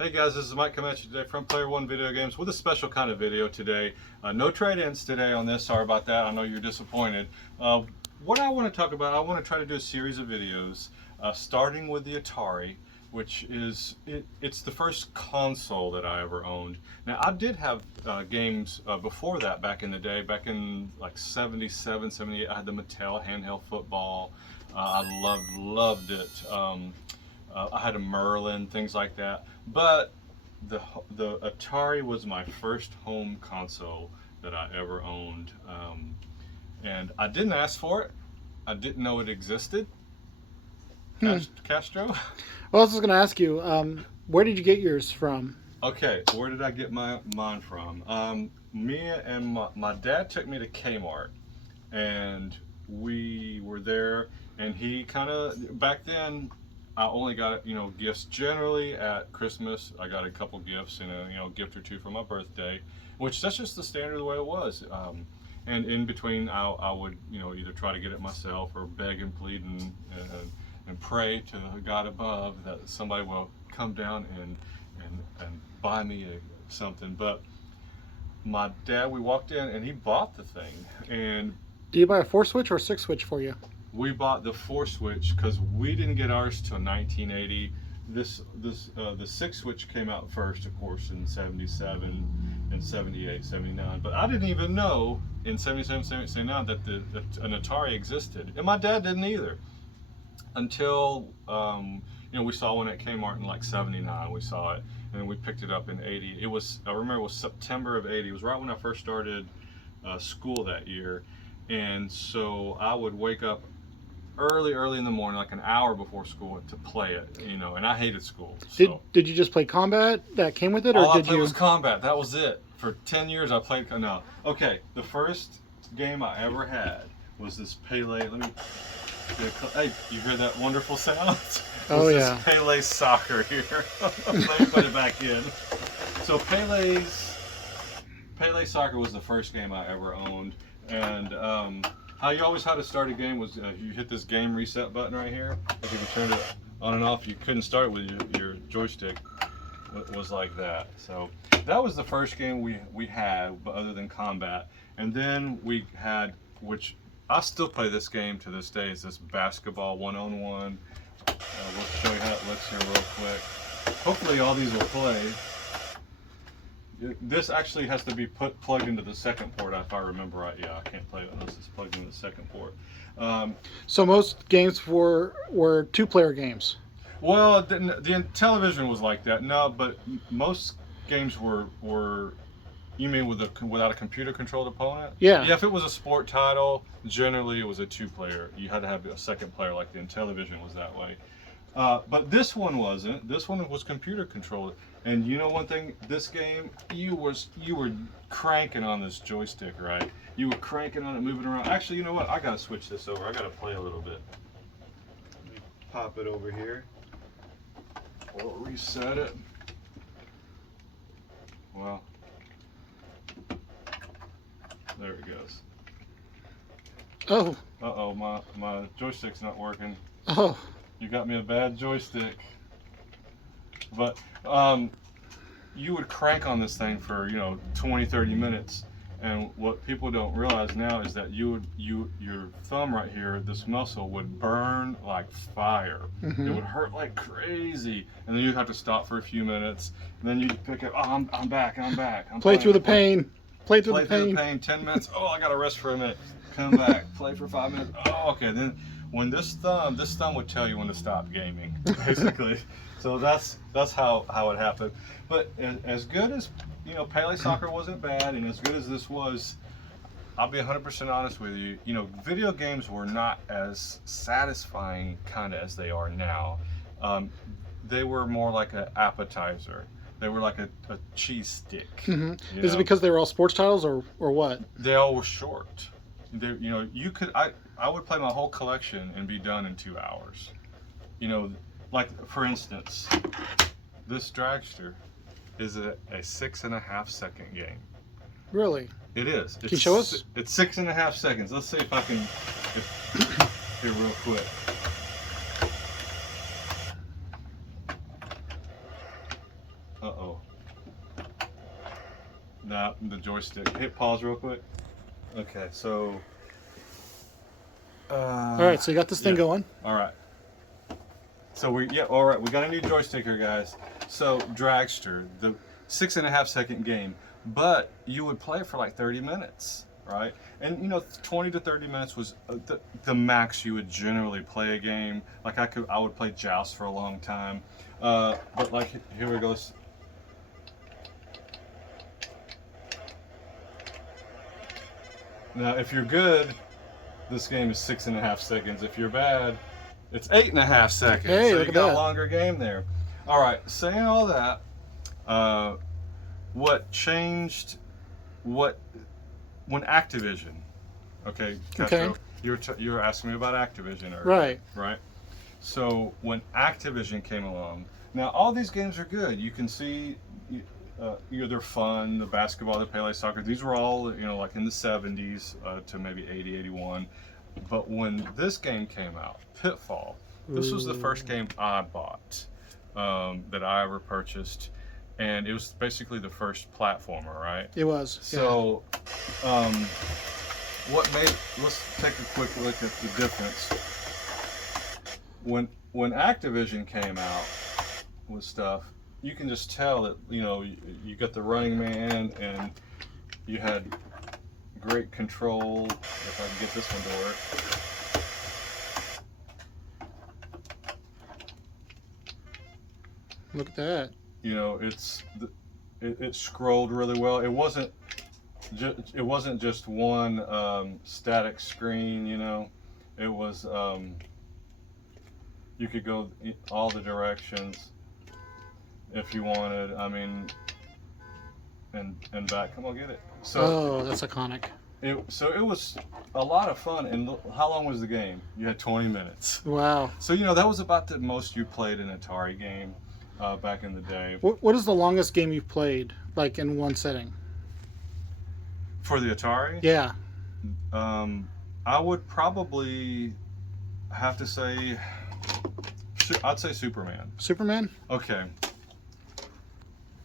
Hey guys, this is Mike coming at you today from Player1 Video Games with a special kind of video today. No trade-ins today on this, sorry about that, I know you're disappointed. What I want to talk about, I want to try to do a series of videos starting with the Atari, which is, it's the first console that I ever owned. Now I did have games before that back in the day, back in like 77, 78, I had the Mattel handheld football. I loved it. I had a Merlin, things like that. But the Atari was my first home console that I ever owned. And I didn't ask for it. I didn't know it existed. Castro? Well, I was just going to ask you, where did you get yours from? Okay, where did I get mine from? Me and my dad took me to Kmart, and we were there, and he kind of, back then, I only got, gifts generally at Christmas. I got a couple gifts and a, gift or two for my birthday, which that's just the standard the way it was. And in between, I would, either try to get it myself or beg and plead and pray to God above that somebody will come down and buy me something. But my dad, we walked in and he bought the thing. And did you buy a 4-switch or a 6-switch for you? we bought the 4-switch because we didn't get ours till 1980. The 6-switch came out first, of course, in 77 and 78, 79. But I didn't even know in 77, 79 that an Atari existed, and my dad didn't either. Until we saw one at Kmart in like 79. We saw it, and then we picked it up in 80. I remember it was September of 80. It was right when I first started school that year, and so I would wake up early in the morning, like an hour before school, to play it, and I hated school. So. Did you just play Combat that came with it, or all did I played was Combat. That was it. For 10 years I played, no. Okay, the first game I ever had was this Pele, hey, you hear that wonderful sound? Oh yeah. This Pele Soccer here. Let me put it back in. So Pele Soccer was the first game I ever owned, and how you always had to start a game was you hit this game reset button right here. If you turned it on and off, you couldn't start with your joystick. It was like that. So that was the first game we had, other than Combat. And then we had, which I still play this game to this day, is this basketball 1-on-1. We'll show you how it looks here real quick. Hopefully all these will play. This actually has to be plugged into the second port, if I remember right. Yeah, I can't play it unless it's plugged into the second port. So most games were 2-player games. Well, the television was like that. No, but most games were. You mean without a computer-controlled opponent? Yeah. Yeah. If it was a sport title, generally it was a 2-player. You had to have a second player, like the Intellivision was that way. But this one wasn't. This one was computer controlled. And you know one thing, this game, you were cranking on this joystick, right? You were cranking on it, moving around. Actually, you know what? I gotta switch this over. I gotta play a little bit. Let me pop it over here. Or reset it. Well, there it goes. Oh. Uh-oh, my joystick's not working. Oh. You got me a bad joystick. But you would crank on this thing for 20, 30 minutes, and what people don't realize now is that your thumb right here, this muscle, would burn like fire. Mm-hmm. It would hurt like crazy, and then you'd have to stop for a few minutes, and then you'd pick up. Oh, I'm back. Play through the pain. Play through the pain. 10 minutes. Oh, I gotta rest for a minute. Come back. Play for 5 minutes. Oh, okay. Then when this thumb would tell you when to stop gaming, basically. So that's how it happened. But as good as Pele Soccer wasn't bad, and as good as this was, I'll be 100% honest with you. Video games were not as satisfying kind of as they are now. They were more like an appetizer. They were like a cheese stick. Mm-hmm. Is it because they were all sports titles, or what? They all were short. I would play my whole collection and be done in 2 hours. Like for instance, this Dragster is a 6.5 second game. Really? It is. Can you show us? It's 6.5 seconds. Let's see if I can here real quick. Uh-oh. Nah, the joystick. Hit pause real quick. Okay, so... All right, so you got this thing going. All right. So all right, we got a new joystick here, guys. So Dragster, the 6.5 second game, but you would play it for like 30 minutes, right? And you know, 20 to 30 minutes was the max you would generally play a game. Like I would play Joust for a long time, but like here it goes. Now, if you're good, this game is 6.5 seconds. If you're bad, it's 8.5 seconds. Hey, so look you at got that. a longer game there. All right, saying all that, what changed? When Activision? Okay, Castro, you were asking me about Activision earlier, Right. Right. So when Activision came along, now all these games are good. You can see. They're fun, the basketball, the Pele soccer, these were all, you know, like in the 70s to maybe 80, 81. But when this game came out, Pitfall, this was the first game I bought that I ever purchased. And it was basically the first platformer, right? It was. So, let's take a quick look at the difference. When Activision came out with stuff, you can just tell that, you know, you got the Running Man and you had great control. If I can get this one to work. Look at that. You know, it scrolled really well. It wasn't just one static screen. You know, it was you could go all the directions if you wanted. I mean, and back. Come on, get it. So that's iconic. So it was a lot of fun. And how long was the game? You had 20 minutes. Wow. So you know that was about the most you played an Atari game back in the day. What is the longest game you've played, like in one setting? For the Atari? Yeah. I would probably have to say, I'd say Superman. Superman? Okay.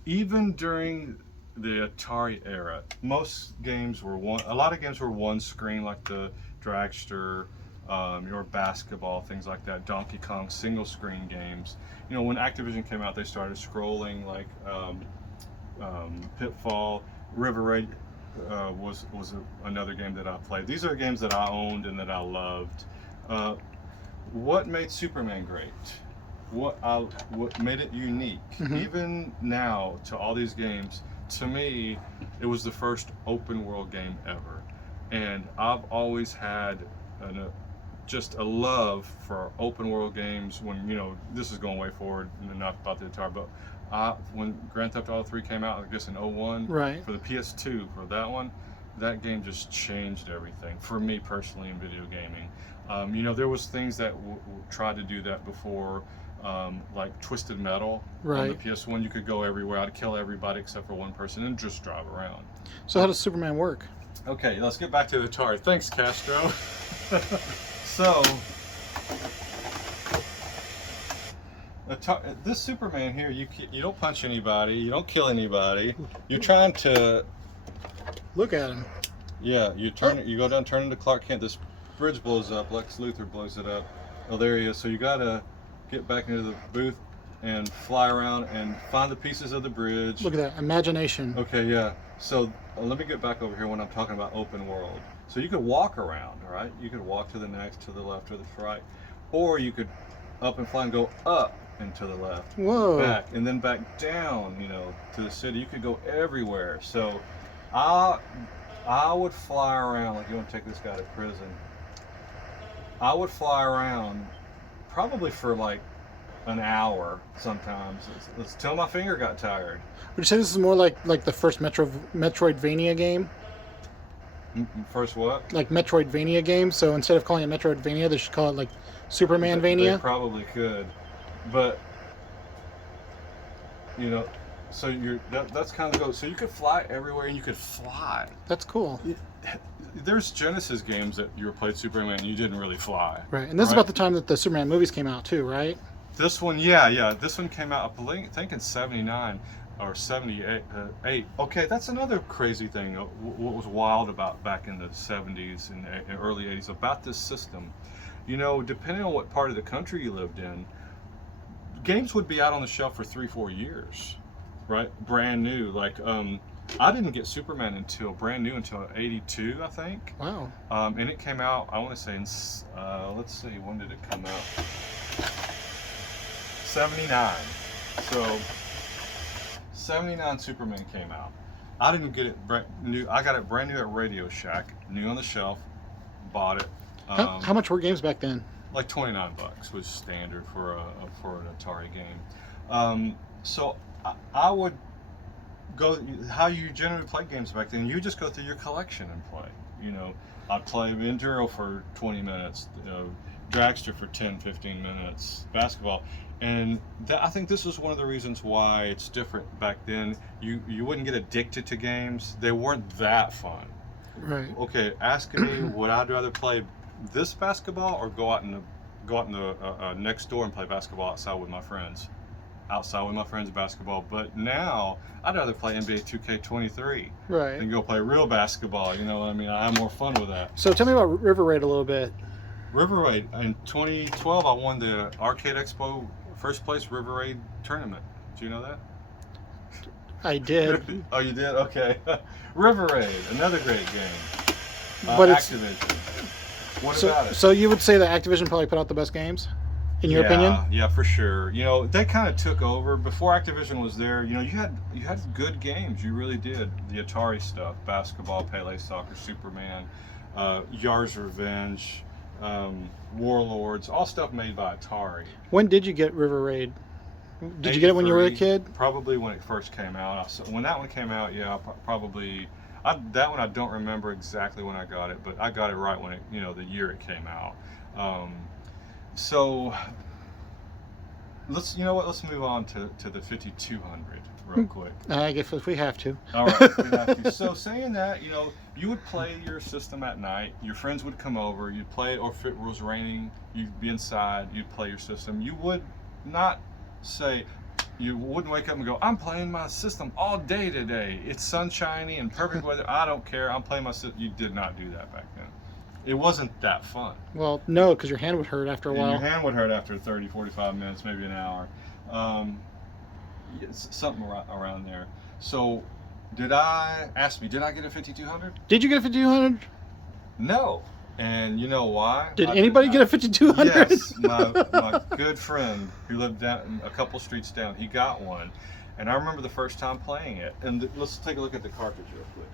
Even during the Atari era, most games were a lot of games were one screen, like the Dragster, your basketball, things like that, Donkey Kong, single screen games. You know, when Activision came out, they started scrolling, like Pitfall, River Raid was another game that I played. These are games that I owned and that I loved. What made Superman great? What made it unique? Mm-hmm. Even now, to all these games, to me, it was the first open world game ever, and I've always had just a love for open world games. When, you know, this is going way forward, not about the Atari, but when Grand Theft Auto 3 came out, I guess in 01, right, for the PS2, for that one, that game just changed everything for me personally in video gaming. You know, there was things that tried to do that before, like Twisted Metal. Right. On the PS1, you could go everywhere. I'd kill everybody except for one person and just drive around. So how does Superman work? Okay, let's get back to the Atari. Thanks, Castro. So, this Superman here, you don't punch anybody, you don't kill anybody. You're trying to look at him. Yeah, you go down, turn into Clark Kent. This bridge blows up. Lex Luthor blows it up. Oh, there he is. So you gotta get back into the booth and fly around and find the pieces of the bridge. Look at that imagination. Okay, yeah. So let me get back over here when I'm talking about open world. So you could walk around, right? You could walk to the next, to the left, or the right, or you could up and fly and go up and to the left. Whoa. Back and then back down. You know, to the city. You could go everywhere. So I would fly around, like, you want to take this guy to prison. I would fly around probably for like an hour sometimes. It's till my finger got tired. Would you say this is more like the first Metroidvania game? First what? Like Metroidvania game. So instead of calling it Metroidvania, they should call it like Supermanvania. They probably could, but you know, so that's kind of the goal. So you could fly everywhere, and you could fly. That's cool. There's Genesis games that you played Superman and you didn't really fly. Right, and this is about the time that the Superman movies came out too, right? This one, yeah. This one came out, I think in '79. or 78. Okay, that's another crazy thing. What was wild about back in the 70s and early 80s about this system, you know, depending on what part of the country you lived in, games would be out on the shelf for 3-4 years, right? Brand new. Like, I didn't get Superman until brand new until '82, I think. Wow. And it came out, I want to say, in, let's see, when did it come out? 79. So 79 Superman came out. I didn't get it brand new. I got it brand new at Radio Shack, new on the shelf. Bought it. How much were games back then? Like $29 was standard for an Atari game. So I would go. How you generally play games back then? You just go through your collection and play. You know, I'd play Enduro for 20 minutes, Dragster for 10-15 minutes, basketball. And I think this is one of the reasons why it's different back then. You wouldn't get addicted to games. They weren't that fun. Right. Okay, asking me would I rather play this basketball or go out in the next door and play basketball outside with my friends. Basketball. But now I'd rather play NBA 2K23 Right. than go play real basketball. You know what I mean? I have more fun with that. So tell me about River Raid a little bit. River Raid in 2012, I won the Arcade Expo first place River Raid tournament. Do you know that? I did. Oh, you did? Okay. River Raid, another great game. But it's Activision. What about it? So you would say that Activision probably put out the best games, in your opinion? Yeah, for sure. You know, they kind of took over before Activision was there. You know, you had good games. You really did. The Atari stuff, basketball, Pele Soccer, Superman, Yar's Revenge, Warlords, all stuff made by Atari. When did you get River Raid? Did you get it when you were a kid? Probably when it first came out. When that one came out, yeah, probably. That one I don't remember exactly when I got it, but I got it right when the year it came out. So let's move on to the 5200 real quick. I guess if we have to. All right, we have to. So saying that, you would play your system at night. Your friends would come over. You'd play, or if it was raining, you'd be inside. You'd play your system. You would not say. You wouldn't wake up and go, I'm playing my system all day today. It's sunshiny and perfect weather. I don't care. I'm playing my system. You did not do that back then. It wasn't that fun. Well, no, because your hand would hurt after a while. Your hand would hurt after 30, 45 minutes, maybe an hour. Something around there. So did I get a 5200? Did you get a 5200? No. And you know why? Did anybody get a 5200? Yes, my good friend who lived down a couple streets down, he got one, and I remember the first time playing it. And let's take a look at the cartridge real quick.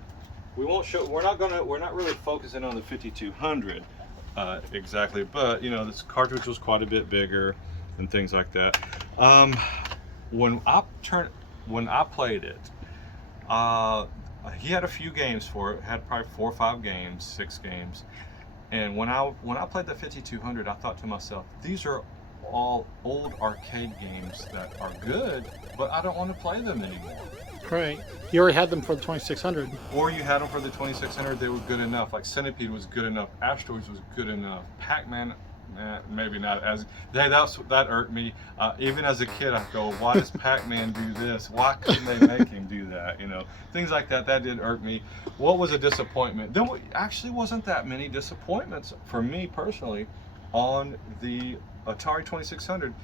We won't show. We're not really focusing on the 5200 exactly, but this cartridge was quite a bit bigger and things like that. When I played it, he had a few games for it. Had probably 4 or 5 games, 6 games. And when I played the 5200, I thought to myself, these are all old arcade games that are good, but I don't want to play them anymore. Right. You already had them for the 2600. Or you had them for the 2600, they were good enough. Like Centipede was good enough, Asteroids was good enough, Pacman, maybe not as. That irked me. Even as a kid, I go, why does Pacman do this? Why couldn't they make him do that? Things like that. That did irk me. What was a disappointment? There actually wasn't that many disappointments for me personally on the Atari 2600.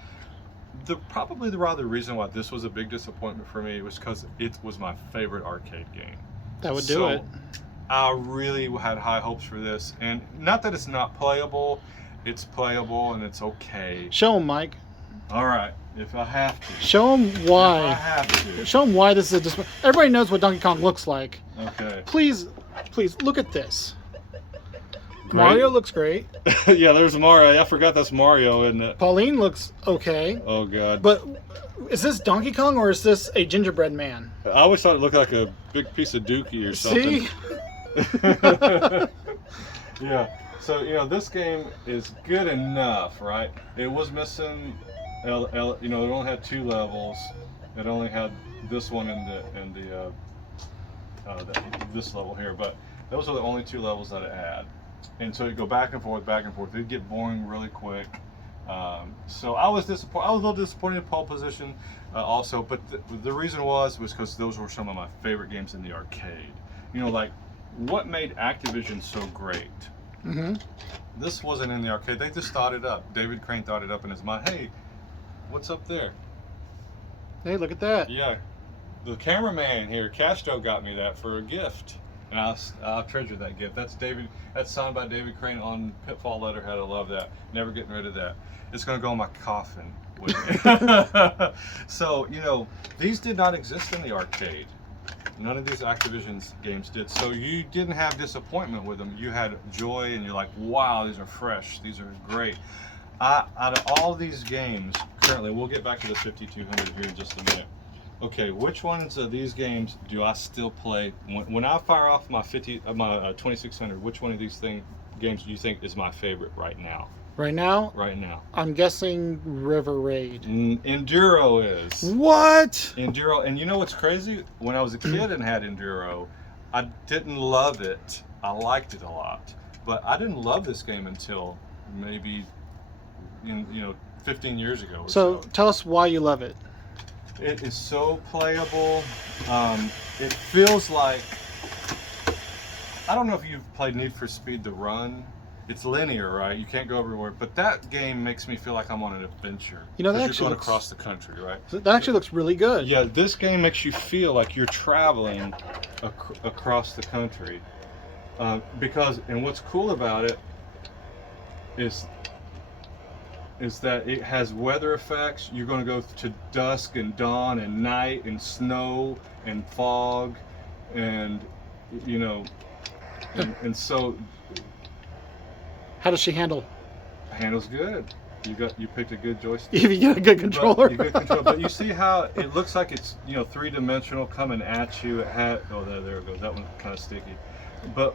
Probably the rather reason why this was a big disappointment for me was because it was my favorite arcade game. That would do it. I really had high hopes for this, and not that it's not playable. It's playable and it's okay. Show them, Mike. All right, if I have to. Show them why. If I have to. Show them why this is a disappointment. Everybody knows what Donkey Kong looks like. Okay. Please look at this. Great. Mario looks great. Yeah, there's Mario. I forgot that's Mario, isn't it? Pauline looks okay. Oh God. But is this Donkey Kong or is this a gingerbread man? I always thought it looked like a big piece of dookie or something. See? Yeah. So this game is good enough, right? It was missing, it only had 2 levels. It only had this one and this level here, but those are the only 2 levels that it had. And so you go back and forth. It'd get boring really quick. So I was disappointed. I was a little disappointed in pole position, also. But the reason was because those were some of my favorite games in the arcade. You know, like what made Activision so great. Mm-hmm. This wasn't in the arcade. They just thought it up. David Crane thought it up in his mind. Hey, what's up there? Hey, look at that. Yeah, the cameraman here, Castro, got me that for a gift, and I'll treasure that gift. That's signed by David Crane on Pitfall letterhead. I love that. Never getting rid of that. It's gonna go in my coffin with me. So you know, these did not exist in the arcade. None of these Activision's games did. So you didn't have disappointment with them. You had joy, and you're like, wow, these are fresh. These are great. Out of all these games, currently, we'll get back to the 5200 here in just a minute. Okay, which ones of these games do I still play? When I fire off my 2600, which one of these games do you think is my favorite right now? Right now, Right now. I'm guessing River Raid. Enduro is. What? Enduro, and you know what's crazy? When I was a kid and had Enduro, I didn't love it. I liked it a lot, but I didn't love this game until maybe 15 years ago. So tell us why you love it. It is so playable. It feels like, I don't know if you've played Need for Speed The Run. It's linear, right? You can't go everywhere, but that game makes me feel like I'm on an adventure. You know, that 'Cause actually you're going looks, across the country, right? that actually looks really good. Yeah, this game makes you feel like you're traveling across the country. And what's cool about it is that it has weather effects. You're going to go to dusk and dawn and night and snow and fog, and you know, and so How does she handle? handles good. You picked a good joystick. If you get a good controller. But, you get control. But you see how it looks like it's 3-dimensional coming at you. It had there it goes. That one's kind of sticky. But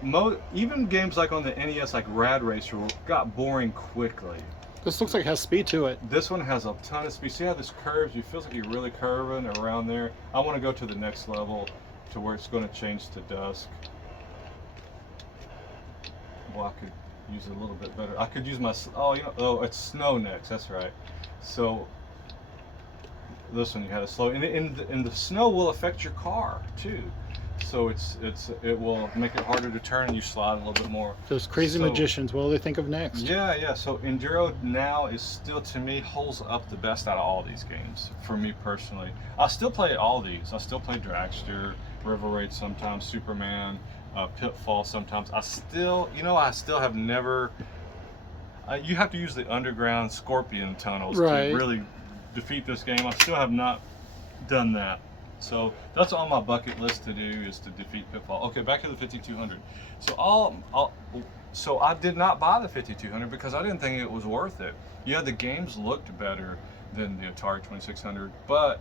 even games like on the NES, like Rad Racer, got boring quickly. This looks like it has speed to it. This one has a ton of speed. See how this curves? You feel like you're really curving around there. I want to go to the next level, to where it's going to change to dusk. Well, I could use it a little bit better. I could use my it's snow next. That's right. So this one you had to slow, and the snow will affect your car too. So it will make it harder to turn, and you slide a little bit more. Those crazy magicians, what will they think of next? Yeah. So Enduro now is still, to me, holds up the best out of all these games for me personally. I still play all these. I still play Dragster, River Raid sometimes, Superman, Pitfall sometimes. I still have never. You have to use the underground Scorpion tunnels to really defeat this game. I still have not done that. So that's on my bucket list to do, is to defeat Pitfall. Okay, back to the 5200. So I did not buy the 5200 because I didn't think it was worth it. Yeah, the games looked better than the Atari 2600, but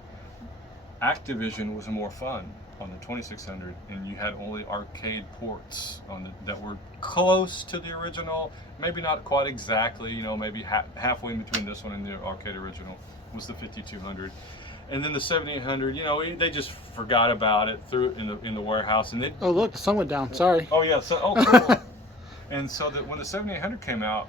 Activision was more fun on the 2600, and you had only arcade ports that were close to the original, maybe not quite exactly. Maybe halfway in between this one and the arcade original was the 5200. And then the 7800, they just forgot about it, threw it in the warehouse, and they. Oh look, the sun went down. Sorry. Oh yeah. Cool. And so when the 7800 came out,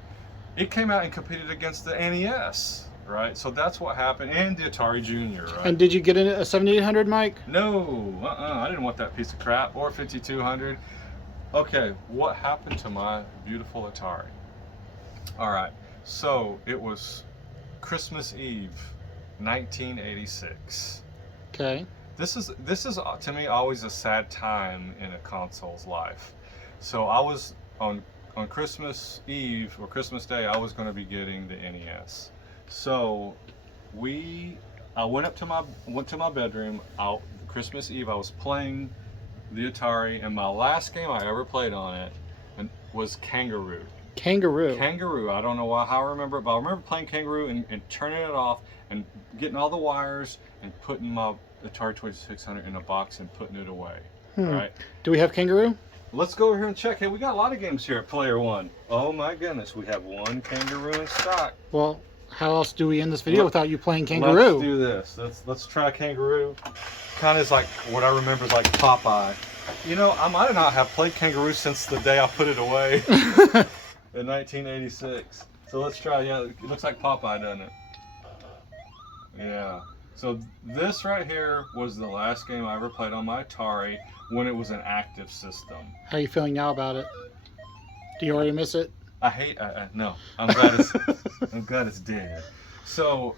it came out and competed against the NES, right? So that's what happened, and the Atari Junior, right? And did you get a 7800, Mike? No, I didn't want that piece of crap, or 5200. Okay, what happened to my beautiful Atari? All right, so it was Christmas Eve, 1986. Okay. This is to me always a sad time in a console's life. So I was on Christmas Eve or Christmas Day, I was going to be getting the NES. So I went to my bedroom. Christmas Eve, I was playing the Atari, and my last game I ever played on it was Kangaroo. Kangaroo. I don't know how I remember it, but I remember playing Kangaroo and turning it off and getting all the wires and putting my Atari 2600 in a box and putting it away. Right? Do we have Kangaroo? Let's go over here and check. Hey, we got a lot of games here at Player One. Oh my goodness, we have one Kangaroo in stock. Well, how else do we end this video without you playing Kangaroo? Let's do this. Let's try Kangaroo. Kind of like what I remember is like Popeye. I might not have played Kangaroo since the day I put it away in 1986. So let's try. Yeah, it looks like Popeye, doesn't it? Yeah. So this right here was the last game I ever played on my Atari when it was an active system. How are you feeling now about it? Do you already miss it? I hate. No, I'm glad it's dead. So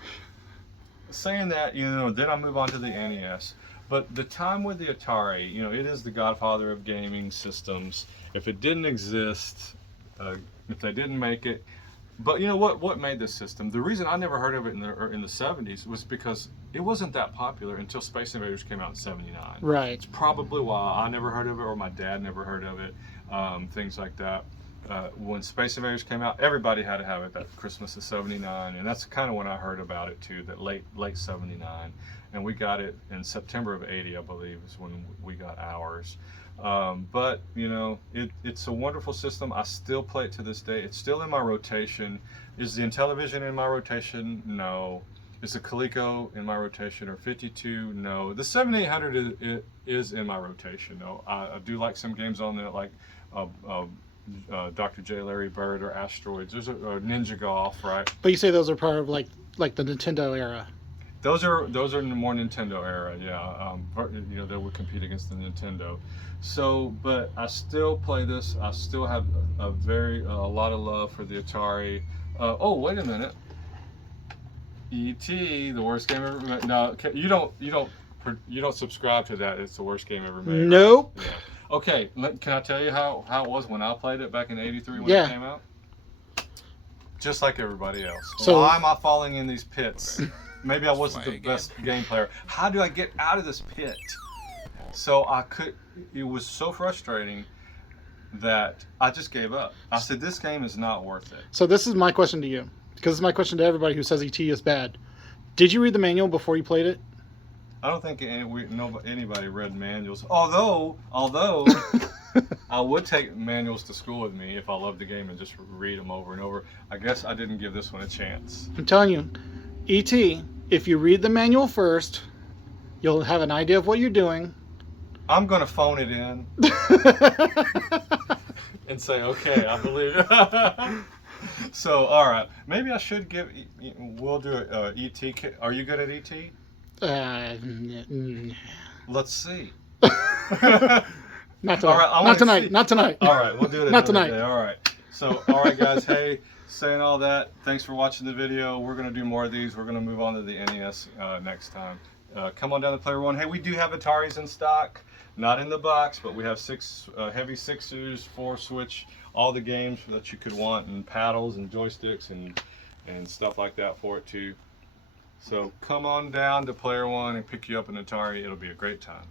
saying that, then I move on to the NES. But the time with the Atari, it is the godfather of gaming systems. If it didn't exist, if they didn't make it, but what made this system? The reason I never heard of it in the 70s was because it wasn't that popular until Space Invaders came out in '79. Right. It's probably why I never heard of it, or my dad never heard of it, things like that. When Space Invaders came out, everybody had to have it that Christmas of '79, and that's kind of when I heard about it too, that late '79, and we got it in September of '80, I believe, is when we got ours. But it's a wonderful system. I still play it to this day. It's still in my rotation. Is the Intellivision in my rotation? No. Is the Coleco in my rotation, or 52? No. The 7800 is in my rotation. No, I do like some games on there, like Dr. J. Larry Bird or Asteroids. There's a Ninja Golf, right? But you say those are part of like the Nintendo era. Those are more Nintendo era, yeah. They would compete against the Nintendo. So, but I still play this. I still have a lot of love for the Atari. Oh, wait a minute. E.T., the worst game ever made. No, you don't subscribe to that. It's the worst game ever made. Nope. Right? Yeah. Okay, can I tell you how it was when I played it back in '83 when Yeah. it came out? Just like everybody else. So- Why am I falling in these pits? Maybe I wasn't the best game player. How do I get out of this pit? So it was so frustrating that I just gave up. I said, this game is not worth it. So this is my question to you, because it's my question to everybody who says ET is bad. Did you read the manual before you played it? I don't think anybody read manuals. Although I would take manuals to school with me if I loved the game and just read them over and over. I guess I didn't give this one a chance. I'm telling you, ET, if you read the manual first, you'll have an idea of what you're doing. I'm going to phone it in and say, okay, I believe it. So, all right. Maybe I should we'll do an E.T. Are you good at E.T.? Let's see. Not tonight. All right, not tonight. Not tonight. All right, we'll do it Not another tonight. day. All right. So, all right, guys. Hey, saying all that, thanks for watching the video. We're going to do more of these. We're going to move on to the NES next time. Come on down to Player One. Hey, we do have Ataris in stock. Not in the box, but we have 6 heavy 6s, 4-switch, all the games that you could want, and paddles and joysticks and stuff like that for it too. So come on down to Player One and pick you up an Atari. It'll be a great time.